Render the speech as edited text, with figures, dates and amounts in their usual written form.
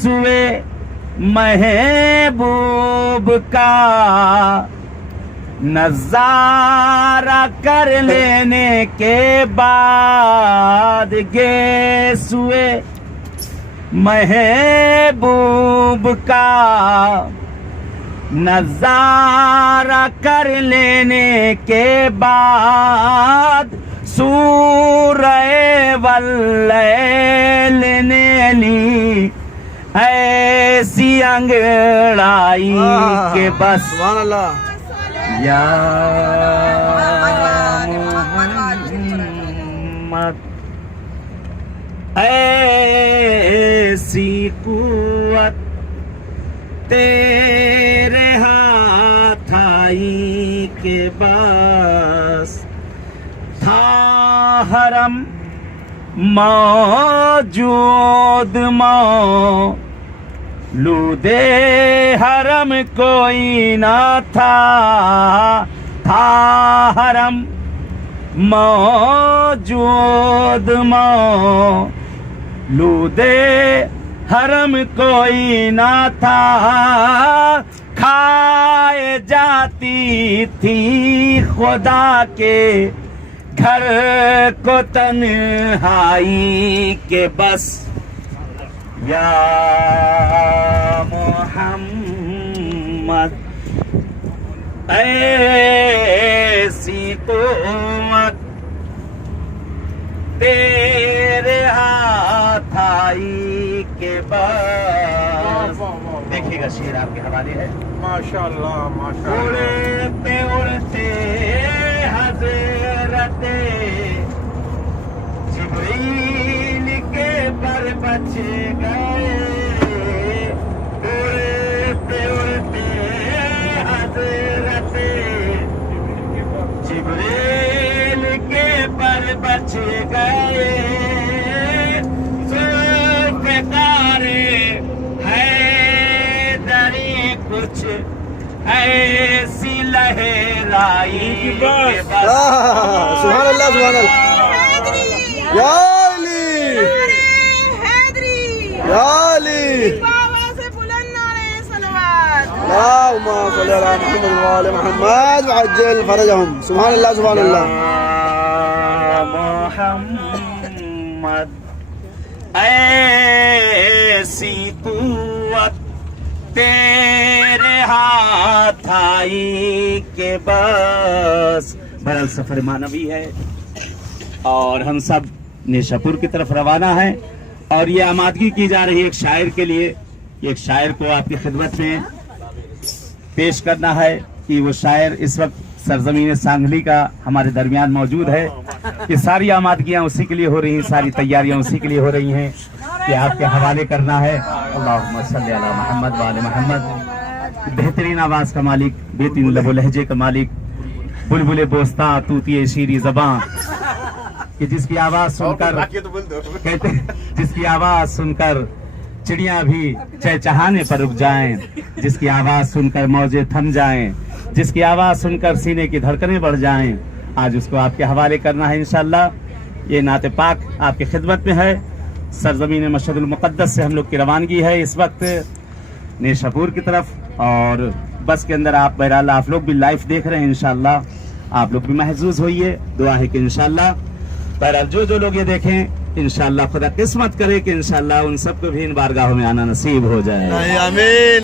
सुए महबूब का नजारा कर लेने के बाद गेसुए महबूब का नजारा कर लेने के बाद सूरह वल्लैल ने ली ऐसी अंगड़ाई के बस সুবহান আল্লাহ या मोहम्मद ऐसी कुव्वत तेरे हाथ आई के बस था हरम मौजूद लूदे हरम कोई ना था हरम मौजूद लूदे हरम कोई ना था खाए जाती थी खुदा के घर को तन्हाई के बस या मोहम्मद ऐसी कुव्वत तेरे हाथ आई के बस। देखिएगा शेर आपके हवाले है। মাশাআল্লাহ মাশাআল্লাহ उड़ते उड़ते हज़रते जिब्रील के पर बच गए उड़ते उड़ते हज़रते जिब्रील के पर बच गए ज़ुल्फ़िकारे हैदरी कुछ ऐसी लहराई के बस। সুবহান আল্লাহ সুবহান আল্লাহ ইয়া আলী ইয়া আলী اللهم صل على محمد وآل محمد وعجل فرجهم سبحان الله سبحان الله मोहम्मद ऐसी कुव्वत तेरे हाथ आई के बस। बहरहाल सफर मानवी है और हम सब निशापुर की तरफ रवाना है और ये आमादगी की जा रही है एक शायर के लिए। एक शायर को आपकी खिदमत में पेश करना है कि वो शायर इस वक्त सरजमीन सांगली का हमारे दरमियान मौजूद है। ये सारी आमादगियां उसी के लिए हो रही हैं, सारी तैयारियां उसी के लिए हो रही हैं कि आपके हवाले करना है। अल्लाहुम्मा सल्ली अला मोहम्मद व आले मोहम्मद। बेहतरीन आवाज का मालिक, बेहतरीन लबो लहजे का मालिक, बुलबुले बोस्ता तूतिए शीरी ज़बां कि जिसकी आवाज सुनकर कहते जिसकी आवाज सुनकर चिड़िया भी चहचहाने पर रुक जाएं, जिसकी आवाज सुनकर मौजे थम जाएं, जिसकी आवाज सुनकर सीने की धड़कनें बढ़ जाएं, आज उसको आपके हवाले करना है इंशाअल्लाह। ये नाते पाक आपकी खिदमत में है। सरजमीन मशहदुल मुक़द्दस से हम लोग की रवानगी है इस वक्त निशापुर की तरफ और बस के अंदर आप बहरहाल आप लोग भी लाइव देख रहे हैं इंशाअल्लाह। आप लोग भी महजूज होइए, दुआ है कि इंशाअल्लाह बहरहाल जो लोग ये देखें इंशाअल्लाह खुदा किस्मत करे कि इंशाअल्लाह उन सबको भी इन बारगाहों में आना नसीब हो जाए। आमीन।